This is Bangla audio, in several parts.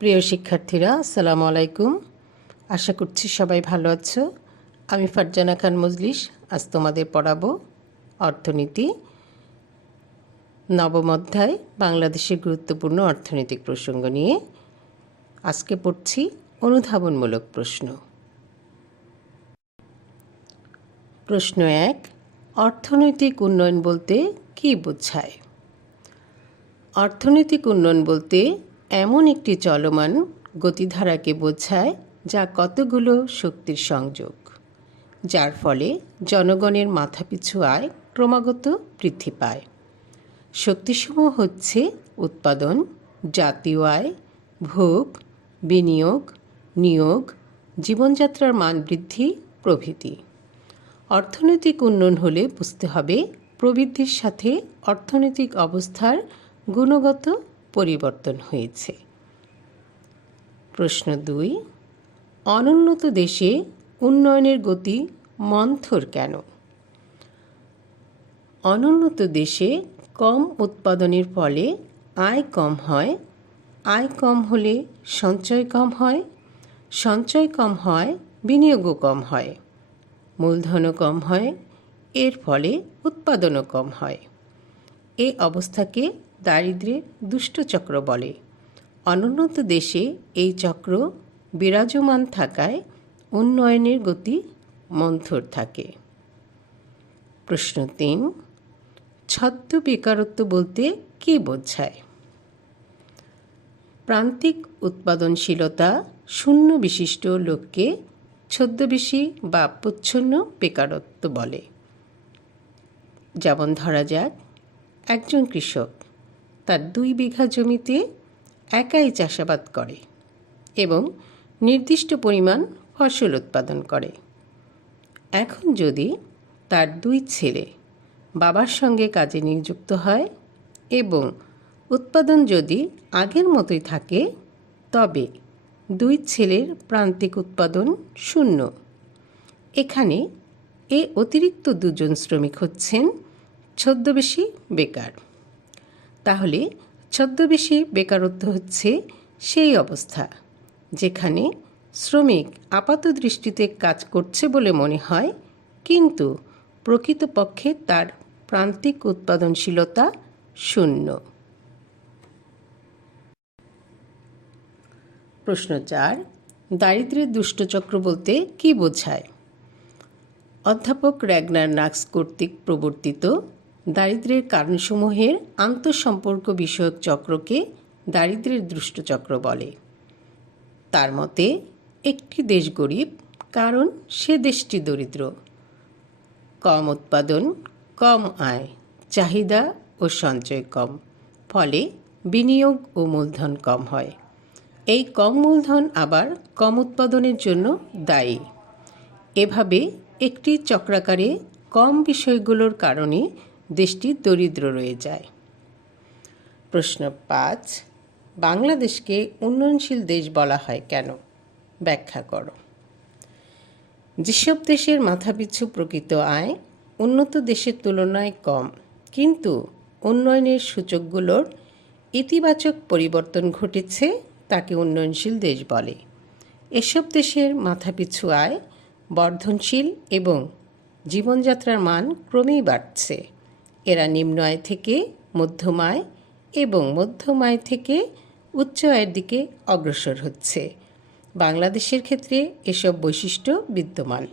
প্রিয় শিক্ষার্থীরা, আসসালামু আলাইকুম। আশা করছি সবাই ভালো আছো। আমি ফারজানা খান মজলিস আজ তোমাদের পড়াবো অর্থনীতি, নবম অধ্যায় বাংলাদেশের গুরুত্বপূর্ণ অর্থনৈতিক প্রসঙ্গ নিয়ে। আজকে পড়ছি অনুধাবনমূলক প্রশ্ন। প্রশ্ন 1, অর্থনৈতিক উন্নয়ন বলতে কী বোঝায়? অর্থনৈতিক উন্নয়ন বলতে এমন একটি চলমান গতিধারাকে বোঝায় যা কতগুলো শক্তির সংযোগ, যার ফলে জনগণের মাথাপিছু আয় ক্রমাগত বৃদ্ধি পায়। শক্তিসমূহ হচ্ছে উৎপাদন, জাতীয় আয়, ভোগ, বিনিয়োগ, নিয়োগ, জীবনযাত্রার মান বৃদ্ধি প্রভৃতি। অর্থনৈতিক উন্নয়ন হলে বুঝতে হবে প্রবৃদ্ধির সাথে অর্থনৈতিক অবস্থার গুণগত পরিবর্তন হয়েছে। প্রশ্ন 2, অনুন্নত দেশে উন্নয়নের গতি মন্থর কেন? অনুন্নত দেশে কম উৎপাদনের ফলে আয় কম হয়, আয় কম হলে সঞ্চয় কম হয়, সঞ্চয় কম হয় বিনিয়োগও কম হয়, মূলধনও কম হয়, এর ফলে উৎপাদনও কম হয়। এই অবস্থাকে দারিদ্র্যের দুষ্টচক্র বলে। অনুন্নত দেশে এই চক্র বিরাজমান থাকায় উন্নয়নের গতি মন্থর থাকে। প্রশ্ন 3, ছদ্ম বেকারত্ব বলতে কী বোঝায়? প্রান্তিক উৎপাদনশীলতা শূন্য বিশিষ্ট লোককে ছদ্মবেশী বা প্রচ্ছন্ন বেকারত্ব বলে। যেমন ধরা যাক, একজন কৃষক তার 2 বিঘা জমিতে একাই চাষাবাদ করে এবং নির্দিষ্ট পরিমাণ ফসল উৎপাদন করে। এখন যদি তার 2 ছেলে বাবার সঙ্গে কাজে নিযুক্ত হয় এবং উৎপাদন যদি আগের মতোই থাকে, তবে 2 ছেলের প্রান্তিক উৎপাদন শূন্য। এখানে অতিরিক্ত 2 জন শ্রমিক হচ্ছেন ছদ্মবেশী বেকার। তাহলে ছদ্মবেশী বেকারত্ব হচ্ছে সেই অবস্থা যেখানে শ্রমিক আপাত দৃষ্টিতে কাজ করছে বলে মনে হয়, কিন্তু প্রকৃতপক্ষে তার প্রান্তিক উৎপাদনশীলতা শূন্য। প্রশ্ন 4, দারিদ্র্যের দুষ্টচক্র বলতে কী বোঝায়? অধ্যাপক র্যাগনার নাক্স কর্তৃক প্রবর্তিত দারিদ্র্যের কারণসমূহের আন্তঃসম্পর্ক বিষয়ক চক্রকে দারিদ্র্যের দুষ্টচক্র বলে। তার মতে, একটি দেশ গরিব কারণ সে দেশটি দরিদ্র। কম উৎপাদন, কম আয়, চাহিদা ও সঞ্চয় কম, ফলে বিনিয়োগ ও মূলধন কম হয়। এই কম মূলধন আবার কম উৎপাদনের জন্য দায়ী। এভাবে একটি চক্রাকারে কম বিষয়গুলোর কারণে দেশটি দরিদ্র রয়ে যায়। প্রশ্ন 5, বাংলাদেশকে উন্নয়নশীল দেশ বলা হয় কেন? ব্যাখ্যা করো। যেসব দেশের মাথাপিছু প্রকৃত আয় উন্নত দেশের তুলনায় কম, কিন্তু উন্নয়নের সূচকগুলোর ইতিবাচক পরিবর্তন ঘটেছে, তাকে উন্নয়নশীল দেশ বলে। এসব দেশের মাথাপিছু আয় বর্ধনশীল এবং জীবনযাত্রার মান ক্রমেই বাড়ছে। এরা নিম্ন আয় থেকে মধ্যম আয় এবং মধ্যম আয় থেকে উচ্চ আয়ের দিকে অগ্রসর হচ্ছে। বাংলাদেশের ক্ষেত্রে এসব বৈশিষ্ট্য বিদ্যমান,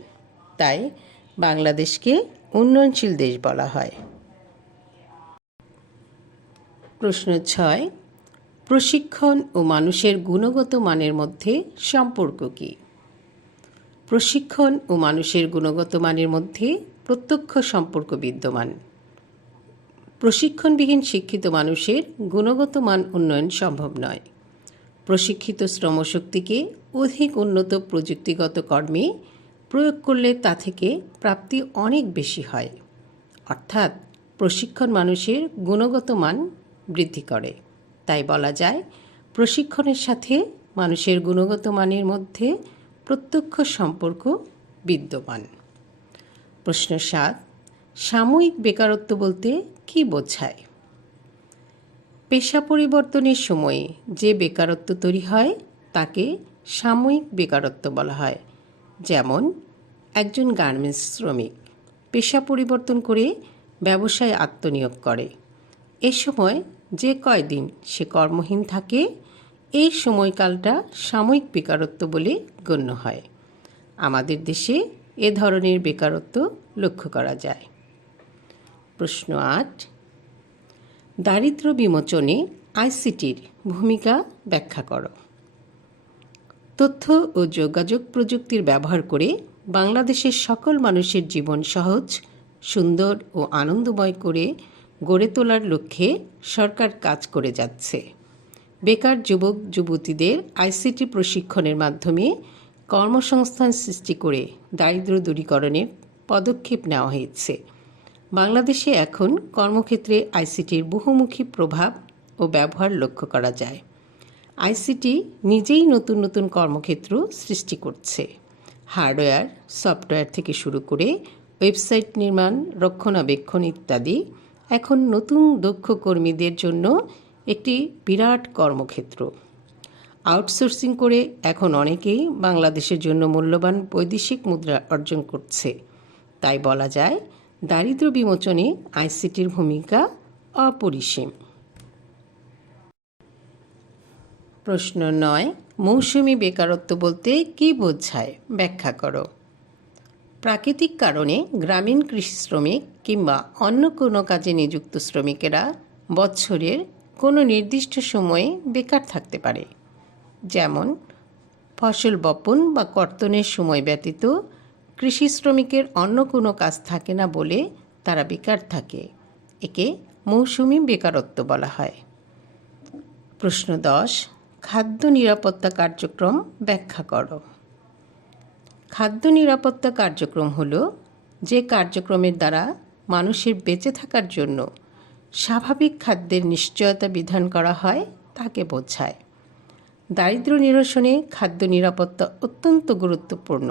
তাই বাংলাদেশকে উন্নয়নশীল দেশ বলা হয়। প্রশ্ন 6, প্রশিক্ষণ ও মানুষের গুণগত মানের মধ্যে সম্পর্ক কী? প্রশিক্ষণ ও মানুষের গুণগত মানের মধ্যে প্রত্যক্ষ সম্পর্ক বিদ্যমান। প্রশিক্ষণবিহীন শিক্ষিত মানুষের গুণগত মান উন্নয়ন সম্ভব নয়। প্রশিক্ষিত শ্রমশক্তিকে অধিক উন্নত প্রযুক্তিগত কর্মে প্রয়োগ করলে তা থেকে প্রাপ্তি অনেক বেশি হয়। অর্থাৎ প্রশিক্ষণ মানুষের গুণগত মান বৃদ্ধি করে। তাই বলা যায়, প্রশিক্ষণের সাথে মানুষের গুণগত মানের মধ্যে প্রত্যক্ষ সম্পর্ক বিদ্যমান। প্রশ্ন 7, সাময়িক বেকারত্ব বলতে কী বোঝায়? পেশা পরিবর্তনের সময়ে যে বেকারত্ব তৈরি হয় তাকে সাময়িক বেকারত্ব বলা হয়। যেমন একজন গার্মেন্টস শ্রমিক পেশা পরিবর্তন করে ব্যবসায় আত্মনিয়োগ করে। এ সময় যে কয়দিন সে কর্মহীন থাকে এই সময়কালটা সাময়িক বেকারত্ব বলে গণ্য হয়। আমাদের দেশে এ ধরনের বেকারত্ব লক্ষ্য করা যায়। প্রশ্ন ৮, দারিদ্র্য বিমোচনে আইসিটির ভূমিকা ব্যাখ্যা করো। তথ্য ও যোগাযোগ প্রযুক্তির ব্যবহার করে বাংলাদেশের সকল মানুষের জীবন সহজ, সুন্দর ও আনন্দময় করে গড়ে তোলার লক্ষ্যে সরকার কাজ করে যাচ্ছে। বেকার যুবক যুবতীদের আইসিটি প্রশিক্ষণের মাধ্যমে কর্মসংস্থান সৃষ্টি করে দারিদ্র্য দূরীকরণের পদক্ষেপ নেওয়া হয়েছে। বাংলাদেশে এখন কর্মক্ষেত্রে আইসিটির বহুমুখী প্রভাব ও ব্যবহার লক্ষ্য করা যায়। আইসিটি নিজেই নতুন নতুন কর্মক্ষেত্র সৃষ্টি করছে। হার্ডওয়্যার, সফটওয়্যার থেকে শুরু করে ওয়েবসাইট নির্মাণ, রক্ষণাবেক্ষণ ইত্যাদি এখন নতুন দক্ষ কর্মীদের জন্য একটি বিরাট কর্মক্ষেত্র। আউটসোর্সিং করে এখন অনেকেই বাংলাদেশের জন্য মূল্যবান বৈদেশিক মুদ্রা অর্জন করছে। তাই বলা যায় দারিদ্র্য বিমোচনে আইসিটির ভূমিকা অপরিসীম। প্রশ্ন ৯, মৌসুমি বেকারত্ব বলতে কী বোঝায় ব্যাখ্যা করো। প্রাকৃতিক কারণে গ্রামীণ কৃষি শ্রমিক কিংবা অন্য কোনো কাজে নিযুক্ত শ্রমিকেরা বছরের কোনো নির্দিষ্ট সময়ে বেকার থাকতে পারে। যেমন ফসল বপন বা কর্তনের সময় ব্যতীত কৃষি শ্রমিকের অন্য কোনো কাজ থাকে না বলে তারা বেকার থাকে। একে মৌসুমি বেকারত্ব বলা হয়। প্রশ্ন ১০, খাদ্য নিরাপত্তা কার্যক্রম ব্যাখ্যা করো। খাদ্য নিরাপত্তা কার্যক্রম হলো যে কার্যক্রমের দ্বারা মানুষের বেঁচে থাকার জন্য স্বাভাবিক খাদ্যের নিশ্চয়তা বিধান করা হয় তাকে বোঝায়। দারিদ্র্য নিরসনে খাদ্য নিরাপত্তা অত্যন্ত গুরুত্বপূর্ণ।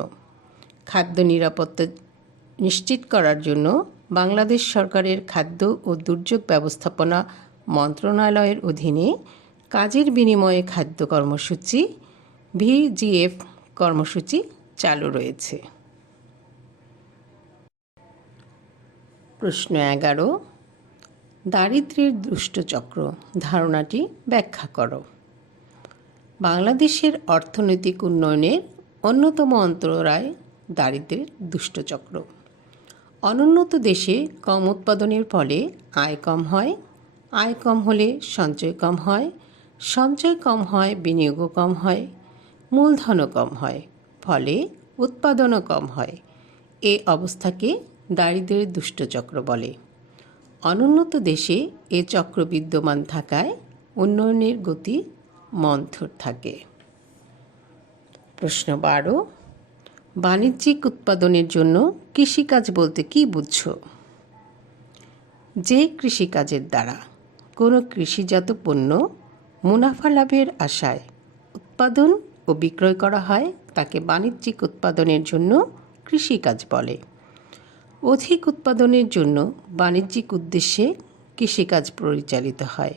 খাদ্য নিরাপত্তা নিশ্চিত করার জন্য বাংলাদেশ সরকারের খাদ্য ও দুর্যোগ ব্যবস্থাপনা মন্ত্রণালয়ের অধীনে কাজের বিনিময়ে খাদ্য কর্মসূচি VGF কর্মসূচি চালু রয়েছে। প্রশ্ন ১১, দারিদ্র্যের দুষ্টচক্র ধারণাটি ব্যাখ্যা করো। বাংলাদেশের অর্থনৈতিক উন্নয়নের অন্যতম অন্তরায় দারিদ্র্যের দুষ্টচক্র। অনুন্নত দেশে কম উৎপাদনের ফলে আয় কম হয়, আয় কম হলে সঞ্চয় কম হয়, সঞ্চয় কম হয় বিনিয়োগও কম হয়, মূলধনও কম হয়, ফলে উৎপাদনও কম হয়। এ অবস্থাকে দারিদ্র্যের দুষ্টচক্র বলে। অনুন্নত দেশে এ চক্র বিদ্যমান থাকায় উন্নয়নের গতি মন্থর থাকে। প্রশ্ন ১২, বাণিজ্যিক উৎপাদনের জন্য কৃষিকাজ বলতে কী বুঝছো? যে কৃষিকাজের দ্বারা কোনো কৃষিজাত পণ্য মুনাফা লাভের আশায় উৎপাদন ও বিক্রয় করা হয় তাকে বাণিজ্যিক উৎপাদনের জন্য কৃষিকাজ বলে। অধিক উৎপাদনের জন্য বাণিজ্যিক উদ্দেশ্যে কৃষিকাজ পরিচালিত হয়।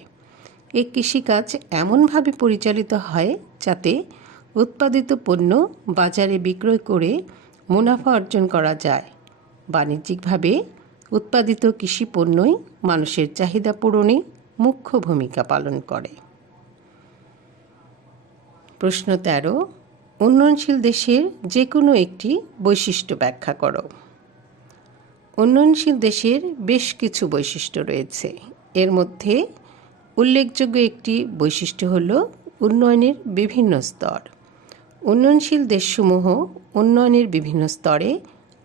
এই কৃষিকাজ এমনভাবে পরিচালিত হয় যাতে উৎপাদিত পণ্য বাজারে বিক্রয় করে মুনাফা অর্জন করা যায়। বাণিজ্যিকভাবে উৎপাদিত কৃষি পণ্যই মানুষের চাহিদা পূরণে মুখ্য ভূমিকা পালন করে। প্রশ্ন ১৩, উন্নয়নশীল দেশের যে কোনো একটি বৈশিষ্ট্য ব্যাখ্যা করো। উন্নয়নশীল দেশের বেশ কিছু বৈশিষ্ট্য রয়েছে। এর মধ্যে উল্লেখযোগ্য একটি বৈশিষ্ট্য হল উন্নয়নের বিভিন্ন স্তর। উন্নয়নশীল দেশসমূহ উন্নয়নের বিভিন্ন স্তরে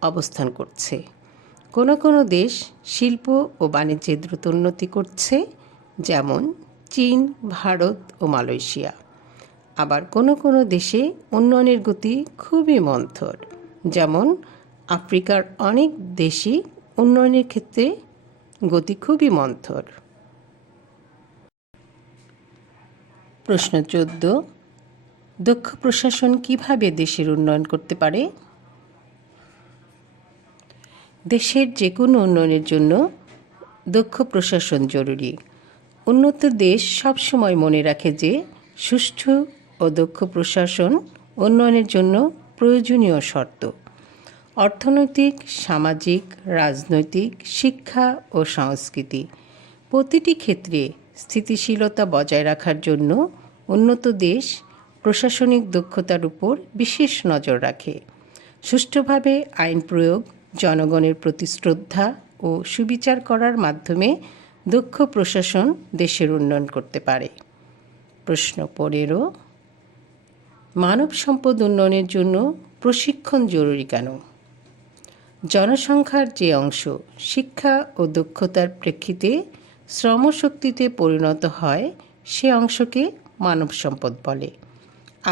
অবস্থান করছে। কোনো কোনো দেশ শিল্প ও বাণিজ্যে দ্রুত উন্নতি করছে, যেমন চীন, ভারত ও মালয়েশিয়া। আবার কোনো কোনো দেশে উন্নয়নের গতি খুবই মন্থর, যেমন আফ্রিকার অনেক দেশই উন্নয়নের ক্ষেত্রে গতি খুবই মন্থর। প্রশ্ন ১৪, দক্ষ প্রশাসন কিভাবে দেশের উন্নয়ন করতে পারে? দেশের যে কোনো উন্নয়নের জন্য দক্ষ প্রশাসন জরুরি। উন্নত দেশ সবসময় মনে রাখে যে সুষ্ঠু ও দক্ষ প্রশাসন উন্নয়নের জন্য প্রয়োজনীয় শর্ত। অর্থনৈতিক, সামাজিক, রাজনৈতিক, শিক্ষা ও সংস্কৃতি প্রতিটি ক্ষেত্রে স্থিতিশীলতা বজায় রাখার জন্য উন্নত দেশ প্রশাসনিক দক্ষতার উপর বিশেষ নজর রাখে। সুষ্ঠুভাবে আইন প্রয়োগ, জনগণের প্রতি শ্রদ্ধা ও সুবিচার করার মাধ্যমে দক্ষ প্রশাসন দেশের উন্নয়ন করতে পারে। প্রশ্ন 15, মানব সম্পদ উন্নয়নের জন্য প্রশিক্ষণ জরুরি কেন? জনসংখ্যার যে অংশ শিক্ষা ও দক্ষতার প্রেক্ষিতে শ্রমশক্তিতে পরিণত হয় সে অংশকে মানব সম্পদ বলে।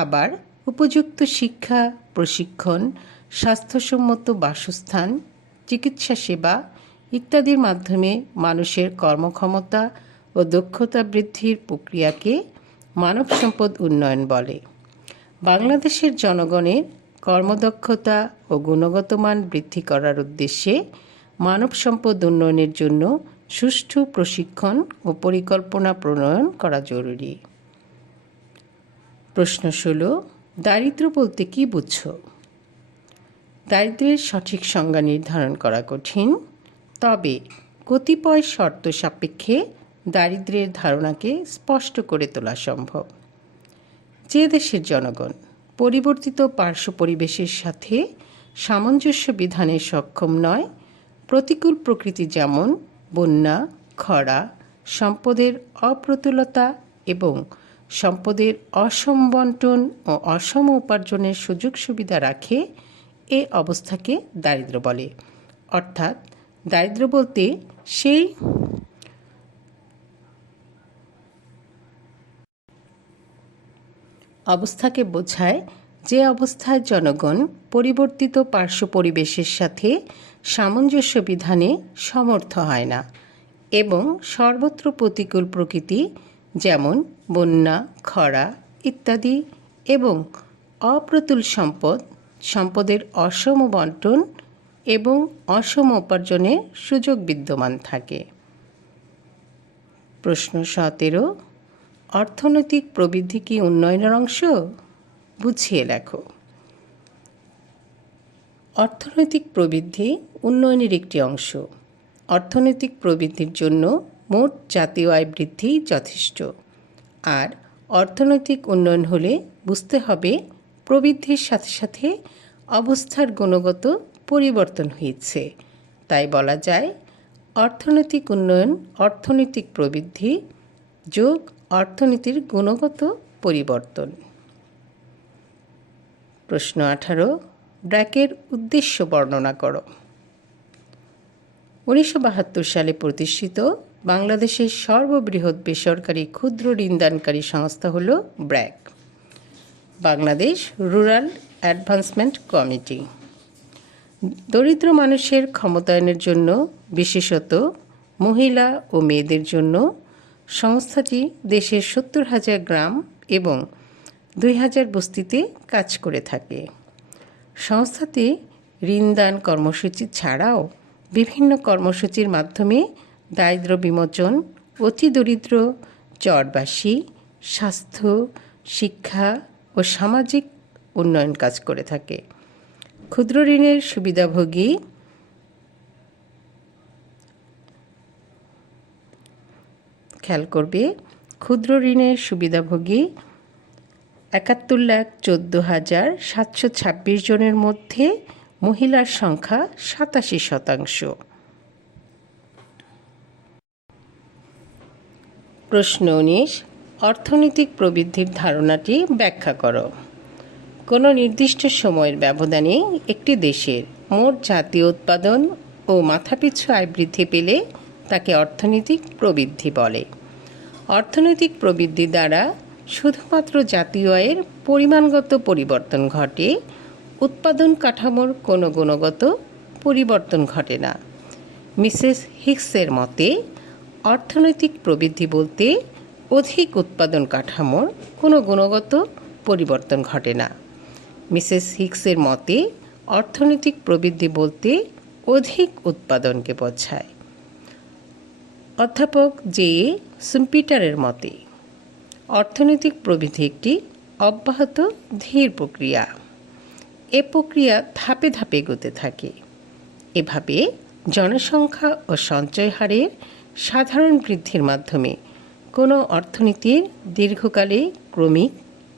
আবার উপযুক্ত শিক্ষা, প্রশিক্ষণ, স্বাস্থ্যসম্মত বাসস্থান, চিকিৎসা সেবা ইত্যাদির মাধ্যমে মানুষের কর্মক্ষমতা ও দক্ষতা বৃদ্ধির প্রক্রিয়াকে মানব সম্পদ উন্নয়ন বলে। বাংলাদেশের জনগণের কর্মদক্ষতা ও গুণগত মান বৃদ্ধি করার উদ্দেশ্যে মানব সম্পদ উন্নয়নের জন্য সুষ্ঠু প্রশিক্ষণ ও পরিকল্পনা প্রণয়ন করা জরুরি। প্রশ্ন 16, দারিদ্র্য বলতে কী বুঝছো? দারিদ্র্যের সঠিক সংজ্ঞা নির্ধারণ করা কঠিন, তবে কতিপয় শর্ত সাপেক্ষে দারিদ্র্যের ধারণাকে স্পষ্ট করে তোলা সম্ভব। যে দেশের জনগণ পরিবর্তিত পার্শ্ব পরিবেশের সাথে সামঞ্জস্য বিধানে সক্ষম নয়, প্রতিকূল প্রকৃতি যেমন বন্যা, খরা, সম্পদের অপ্রতুলতা এবং সম্পদের অসম বণ্টন ও অসম উপার্জনের সুযোগ সুবিধা রাখে, এ অবস্থাকে দারিদ্র্য বলে। অর্থাৎ দারিদ্র্য বলতে সেই অবস্থাকে বোঝায় যে অবস্থায় জনগণ পরিবর্তিত পার্শ্ব পরিবেশের সাথে সামঞ্জস্য বিধানে সমর্থ হয় না এবং সর্বত্র প্রতিকূল প্রকৃতি যেমন বন্যা, খরা ইত্যাদি এবং অপ্রতুল সম্পদের অসম বণ্টন এবং অসম উপার্জনের সুযোগ বিদ্যমান থাকে। প্রশ্ন 17, অর্থনৈতিক প্রবৃদ্ধি কি উন্নয়নের অংশ? বুঝিয়ে লেখো। অর্থনৈতিক প্রবৃদ্ধি উন্নয়নের একটি অংশ। অর্থনৈতিক প্রবৃদ্ধির জন্য মোট জাতীয় আয় বৃদ্ধি যথেষ্ট। আর অর্থনৈতিক উন্নয়ন হলে বুঝতে হবে প্রবৃদ্ধির সাথে সাথে অবস্থার গুণগত পরিবর্তন হয়েছে। তাই বলা যায় অর্থনৈতিক উন্নয়ন অর্থনৈতিক প্রবৃদ্ধি যোগ অর্থনীতির গুণগত পরিবর্তন। প্রশ্ন 18, ব্র্যাকের উদ্দেশ্য বর্ণনা করো। 1972 সালে প্রতিষ্ঠিত বাংলাদেশের সর্ববৃহৎ বেসরকারি ক্ষুদ্র ঋণদানকারী সংস্থা হল BRAC, Bangladesh rural advancement committee. দরিদ্র মানুষের ক্ষমতায়নের জন্য, বিশেষত মহিলা ও মেয়েদের জন্য সংস্থাটি দেশের 70,000 গ্রাম এবং 2,000 বস্তিতে কাজ করে থাকে। সংস্থাটি ঋণদান কর্মসূচি ছাড়াও বিভিন্ন কর্মসূচির মাধ্যমে দারিদ্র্য বিমোচন, অতি দরিদ্র, চরবাসী, স্বাস্থ্য, শিক্ষা ও সামাজিক উন্নয়ন কাজ করে থাকে। ক্ষুদ্র ঋণের সুবিধাভোগী খেয়াল করবে, ক্ষুদ্র ঋণের সুবিধাভোগী 71,14,726 জনের মধ্যে মহিলার সংখ্যা 87%। প্রশ্ন 19, অর্থনৈতিক প্রবৃদ্ধির ধারণাটি ব্যাখ্যা করো। কোনো নির্দিষ্ট সময়ের ব্যবধানে একটি দেশের মোট জাতীয় উৎপাদন ও মাথাপিছু আয় বৃদ্ধি পেলে তাকে অর্থনৈতিক প্রবৃদ্ধি বলে। অর্থনৈতিক প্রবৃদ্ধি দ্বারা শুধুমাত্র জাতীয় আয়ের পরিমাণগত পরিবর্তন ঘটে, উৎপাদন কাঠামোর কোনো গুণগত পরিবর্তন ঘটে না। মিসেস হিক্সের মতে অর্থনৈতিক প্রবৃদ্ধি বলতে অধিক উৎপাদন কাঠামোর কোনো গুণগত পরিবর্তন ঘটে না। মিসেস হিক্সের মতে অর্থনৈতিক প্রবৃদ্ধি বলতে অধিক উৎপাদনকে বোঝায়। অধ্যাপক জে সুম্পিটারের মতে অর্থনৈতিক প্রবৃদ্ধি একটি অব্যাহত ধীর প্রক্রিয়া। এ প্রক্রিয়া ধাপে ধাপে এগোতে থাকে। এভাবে জনসংখ্যা ও সঞ্চয় হারের সাধারণ বৃদ্ধির মাধ্যমে কোনো অর্থনীতির দীর্ঘকালে ক্রমিক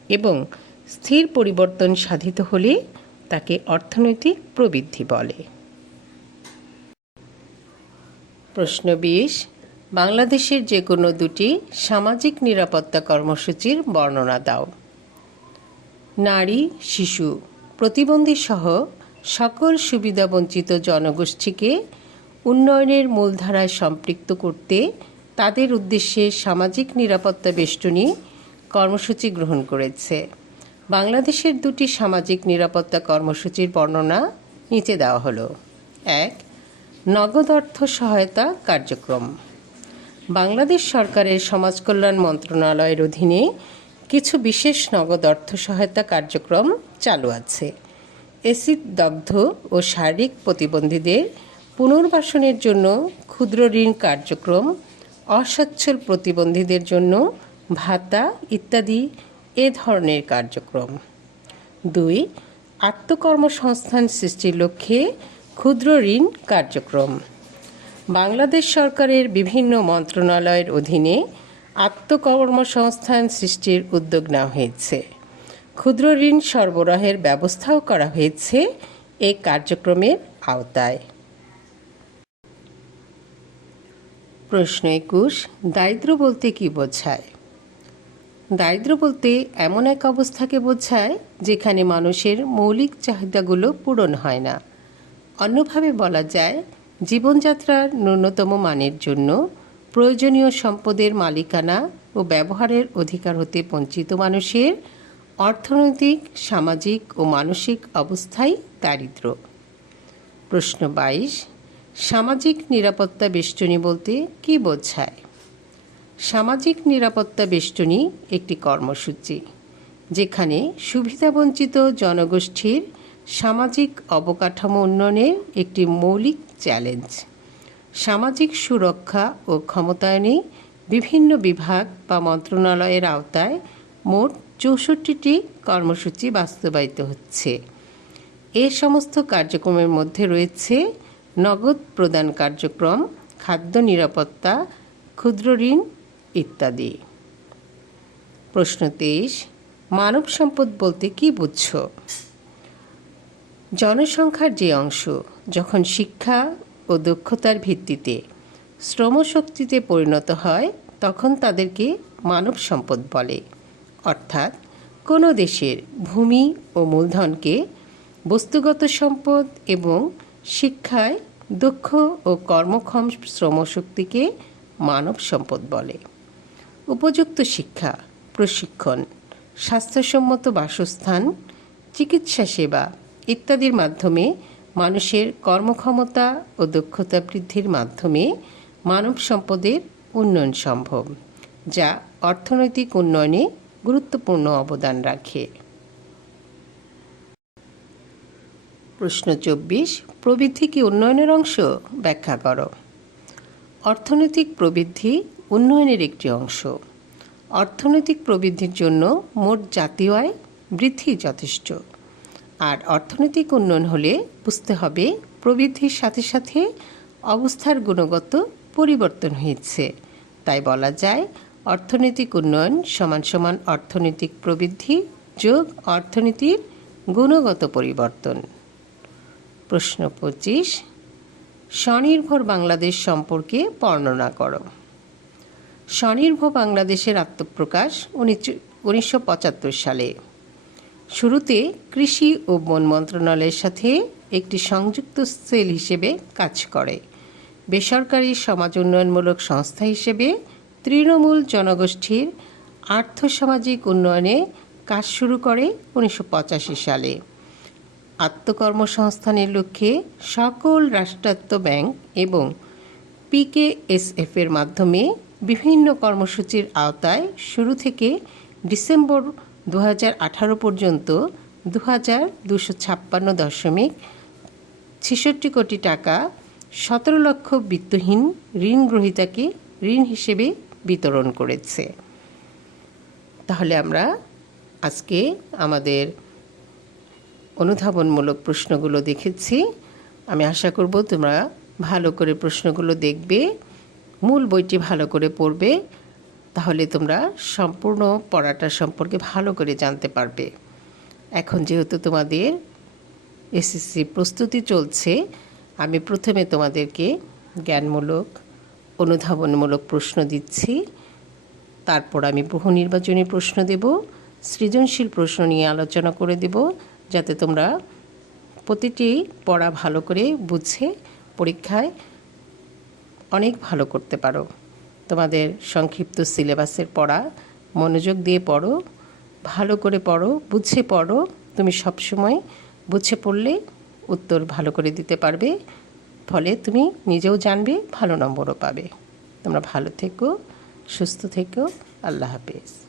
এবং স্থির পরিবর্তন সাধিত হলে তাকে অর্থনৈতিক প্রবৃদ্ধি বলে। প্রশ্ন 20, বাংলাদেশের যে কোনো দুটি সামাজিক নিরাপত্তা কর্মসূচির বর্ণনা দাও। নারী, শিশু, প্রতিবন্ধী সহ সকল সুবিধাবঞ্চিত জনগোষ্ঠীকে উন্নয়নের মূলধারায় সম্পৃক্ত করতে তাদের উদ্দেশ্যে সামাজিক নিরাপত্তা বেষ্টনী কর্মসূচি গ্রহণ করেছে। বাংলাদেশের দুটি সামাজিক নিরাপত্তা কর্মসূচির বর্ণনা নিচে দেওয়া হলো। 1. নগদ অর্থ সহায়তা কার্যক্রম। বাংলাদেশ সরকারের সমাজকল্যাণ মন্ত্রণালয়ের অধীনে কিছু বিশেষ নগদ অর্থ সহায়তা কার্যক্রম চালু আছে। এসিড দগ্ধ ও শারীরিক প্রতিবন্ধীদের পুনর্বাসনের জন্য ক্ষুদ্র ঋণ কার্যক্রম, অসচ্ছল প্রতিবন্ধীদের জন্য ভাতা ইত্যাদি এ ধরনের কার্যক্রম। 2. আত্মকর্মসংস্থান সৃষ্টির লক্ষ্যে ক্ষুদ্র ঋণ কার্যক্রম। বাংলাদেশ সরকারের বিভিন্ন মন্ত্রণালয়ের অধীনে আত্মকর্মসংস্থান সৃষ্টির উদ্যোগ নেওয়া হয়েছে। ক্ষুদ্র ঋণ সরবরাহের ব্যবস্থাও করা হয়েছে এই কার্যক্রমের আওতায়। প্রশ্ন 21, দারিদ্র্য বলতে কী বোঝায়? দারিদ্র্য বলতে এমন এক অবস্থাকে বোঝায় যেখানে মানুষের মৌলিক চাহিদাগুলো পূরণ হয় না। অন্যভাবে বলা যায়, জীবনযাত্রার ন্যূনতম মানের জন্য প্রয়োজনীয় সম্পদের মালিকানা ও ব্যবহারের অধিকার হতে বঞ্চিত মানুষের অর্থনৈতিক, সামাজিক ও মানসিক অবস্থাই দারিদ্র্য। প্রশ্ন 22, সামাজিক নিরাপত্তা বেষ্টনী বলতে কী বোঝায়? সামাজিক নিরাপত্তা বেষ্টনী একটি কর্মসূচি যেখানে সুবিধাবঞ্চিত জনগোষ্ঠীর সামাজিক অবকাঠামো উন্নয়নের একটি মৌলিক চ্যালেঞ্জ। সামাজিক সুরক্ষা ও ক্ষমতায়নে বিভিন্ন বিভাগ বা মন্ত্রণালয়ের আওতায় মোট 64টি কর্মসূচি বাস্তবায়িত হচ্ছে। এ সমস্ত কার্যক্রমের মধ্যে রয়েছে নগদ প্রদান কার্যক্রম, খাদ্য নিরাপত্তা, ক্ষুদ্র ঋণ ইত্যাদি। প্রশ্ন 23, মানব সম্পদ বলতে কী বুঝছো? জনসংখ্যার যে অংশ যখন শিক্ষা ও দক্ষতার ভিত্তিতে শ্রমশক্তিতে পরিণত হয় তখন তাদেরকে মানব সম্পদ বলে। অর্থাৎ কোনো দেশের ভূমি ও মূলধনকে বস্তুগত সম্পদ এবং শিক্ষায় দক্ষ ও কর্মক্ষম শ্রমশক্তিকে মানব সম্পদ বলে। উপযুক্ত শিক্ষা, প্রশিক্ষণ, স্বাস্থ্যসম্মত বাসস্থান, চিকিৎসা সেবা ইত্যাদির মাধ্যমে মানুষের কর্মক্ষমতা ও দক্ষতা বৃদ্ধির মাধ্যমে মানব সম্পদের উন্নয়ন সম্ভব, যা অর্থনৈতিক উন্নয়নে গুরুত্বপূর্ণ অবদান রাখে। প্রশ্ন 24, প্রবৃদ্ধি কি উন্নয়নের অংশ? ব্যাখ্যা করো। অর্থনৈতিক প্রবৃদ্ধি উন্নয়নের একটি অংশ। অর্থনৈতিক প্রবৃদ্ধির জন্য মোট জাতীয় আয় বৃদ্ধি যথেষ্ট। আর অর্থনৈতিক উন্নয়ন হলে বুঝতে হবে প্রবৃদ্ধির সাথে সাথে অবস্থার গুণগত পরিবর্তন হয়েছে। তাই বলা যায় অর্থনৈতিক উন্নয়ন সমান সমান অর্থনৈতিক প্রবৃদ্ধি যোগ অর্থনীতির গুণগত পরিবর্তন। প্রশ্ন 25, স্বনির্ভর বাংলাদেশ সম্পর্কে বর্ণনা করো। স্বনির্ভর বাংলাদেশের আত্মপ্রকাশ 1975 সালে। শুরুতে কৃষি ও বন মন্ত্রণালয়ের সাথে একটি সংযুক্ত সেল হিসেবে কাজ করে। বেসরকারি সমাজ উন্নয়নমূলক সংস্থা হিসেবে তৃণমূল জনগোষ্ঠীর আর্থসামাজিক উন্নয়নে কাজ শুরু করে 1985 সালে। আত্মকর্মসংস্থানের লক্ষ্যে সকল রাষ্ট্রায়ত্ত ব্যাংক এবং PKSF-এর মাধ্যমে বিভিন্ন কর্মসূচির আওতায় শুরু থেকে ডিসেম্বর 2018 পর্যন্ত 2256.66 কোটি টাকা 17 লক্ষ বিত্তহীন ঋণ গ্রহীতাকে ঋণ হিসেবে বিতরণ করেছে। তাহলে আমরা আজকে আমাদের অনুধাবনমূলক প্রশ্নগুলো দেখেছি। আমি আশা করব তোমরা ভালো করে প্রশ্নগুলো দেখবে, মূল বইটি ভালো করে পড়বে, তাহলে তোমরা সম্পূর্ণ পড়াটা সম্পর্কে ভালো করে জানতে পারবে। এখন যেহেতু তোমাদের এসএসসি প্রস্তুতি চলছে, আমি প্রথমে তোমাদেরকে জ্ঞানমূলক অনুধাবনমূলক প্রশ্ন দিচ্ছি, তারপর আমি বহু নির্বাচনী প্রশ্ন দেব, সৃজনশীল প্রশ্ন নিয়ে আলোচনা করে দেব, যাতে তোমরা প্রতিটি পড়া ভালো করে বুঝে পরীক্ষায় অনেক ভালো করতে পারো। তোমাদের সংক্ষিপ্ত সিলেবাসের পড়া মনোযোগ দিয়ে পড়ো, ভালো করে পড়ো, বুঝে পড়ো। তুমি সবসময় বুঝে পড়লে উত্তর ভালো করে দিতে পারবে, ফলে তুমি নিজেও জানবে, ভালো নম্বরও পাবে। তোমরা ভালো থেকো, সুস্থ থেকো। আল্লাহ হাফেজ।